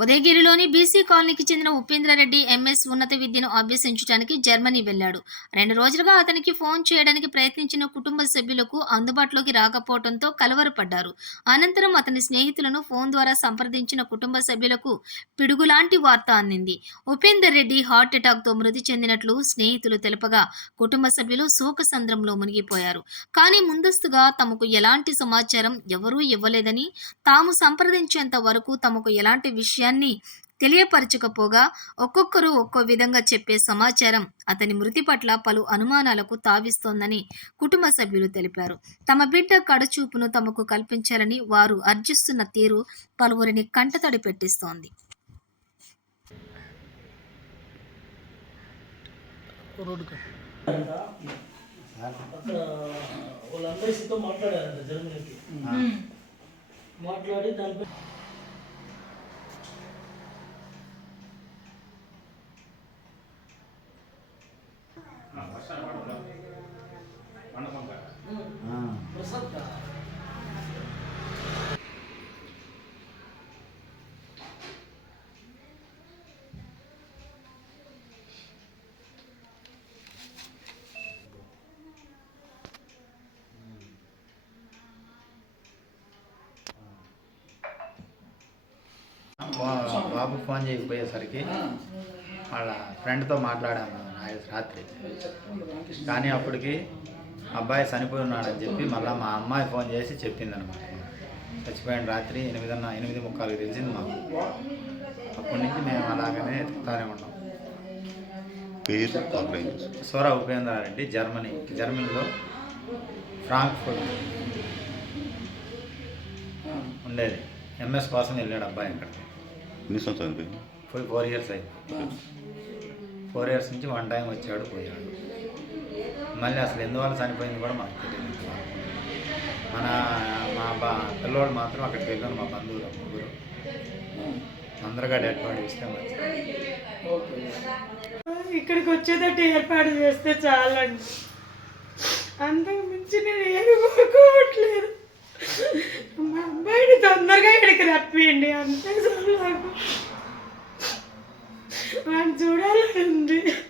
Well, they get ఢిల్లీలోని BC కాలనీకి చెందిన ఉపేంద్రారెడ్డి ఎంఎస్ ఉన్నత విద్యను అభ్యసించడానికి జర్మనీ వెళ్ళాడు. రెండు రోజులుగా అతనికి ఫోన్ చేయడానికి ప్రయత్నించిన కుటుంబ సభ్యులకు అందుబాటులోకి రాకపోవడంతో కలవరపడ్డారు. అనంతరం అతని స్నేహితులను ఫోన్ ద్వారా సంప్రదించిన కుటుంబ సభ్యులకు పిడుగులాంటి వార్త అందింది. ఉపేందర్ రెడ్డి హార్ట్ అటాక్తో మృతి చెందినట్లు స్నేహితులు తెలపగా కుటుంబ సభ్యులు శోకసంద్రంలో మునిగిపోయారు. కానీ ముందస్తుగా తమకు ఎలాంటి సమాచారం ఎవరూ ఇవ్వలేదని తాము సంప్రదించేంత వరకు తమకు ఎలాంటి విషయాన్ని తెలియపరచకపోగా ఒక్కొక్కరు ఒక్కో విధంగా చెప్పే సమాచారం అతని మృతి పట్ల పలు అనుమానాలకు తావిస్తోందని కుటుంబ సభ్యులు తెలిపారు. తమ బిడ్డ కడచూపును తమకు కల్పించాలని వారు అర్జిస్తున్న తీరు పలువురిని కంటతడి పెట్టిస్తోంది. మాట్లాడారంట జర్మనీకి. మాట్లాడి దానిపై బాబు ఫోన్ చేయకపోయేసరికి వాళ్ళ ఫ్రెండ్తో మాట్లాడాము. రాత్రి. కానీ అప్పటికి అబ్బాయి చనిపోయి ఉన్నాడని చెప్పి మళ్ళీ మా అమ్మాయి ఫోన్ చేసి చెప్పింది అనమాట చచ్చిపోయిన రాత్రి ఎనిమిదన్న ఎనిమిది ముక్కాలు తెలిసింది మాకు. అప్పటి నుంచి మేము అలాగనే ఎత్తుకుతానే ఉన్నాం. పేరు సూర ఉపేంద్రారెడ్డి జర్మనీ జర్మనీలో ఫ్రాంక్ఫర్ట్ ఉండేది. ఎంఎస్ కోసం వెళ్ళాడు అబ్బాయి అక్కడికి. ఎన్ని సంవత్సరాలు ఫోర్ ఇయర్స్ అయింది. ఫోర్ ఇయర్స్ నుంచి వన్ టైం వచ్చాడు పోయాడు. మళ్ళీ అసలు ఎందువల్ల చనిపోయింది కూడా మాకు తెలియదు. మన మా బా పిల్లోడు మాత్రం అక్కడికి వెళ్ళాను మా బంధువులు ముగ్గురు. తొందరగా డెడ్ బాడీ ఇస్తే ఇక్కడికి వచ్చేటట్టు ఏర్పాటు చేస్తే చాలండి. అంతకు మించి నేను ఏమి కోరుకోవట్లేదు మా అబ్బాయిని తొందరగా ఇక్కడికి రప్పియండి అంతే చాలు censurar gente.